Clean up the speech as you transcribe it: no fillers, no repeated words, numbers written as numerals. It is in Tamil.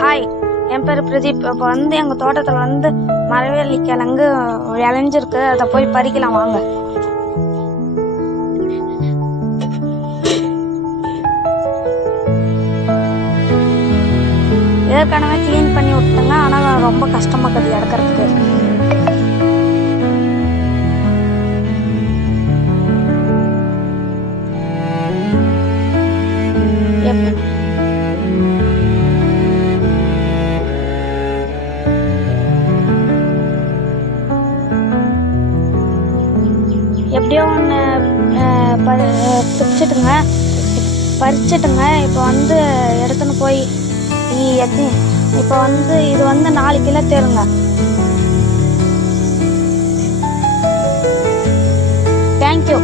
ஹாய், என் பேர் பிரதீப். இப்போ வந்து எங்கள் தோட்டத்தில் வந்து மரவள்ளி கிழங்கு விளைஞ்சிருக்கு. அதை போய் பறிக்கலாம் வாங்க. ஏற்கனவே க்ளீன் பண்ணி விட்டுங்க, ஆனால் ரொம்ப கஷ்டமாக இருக்குது எடுக்கிறதுக்கு. எப்படியோ ஒன்று பறிச்சுட்டுங்க. இப்போ வந்து எடுத்துன்னு போய் இப்போ வந்து இது வந்து 4 கிலோ தேருங்க. தேங்க்யூ.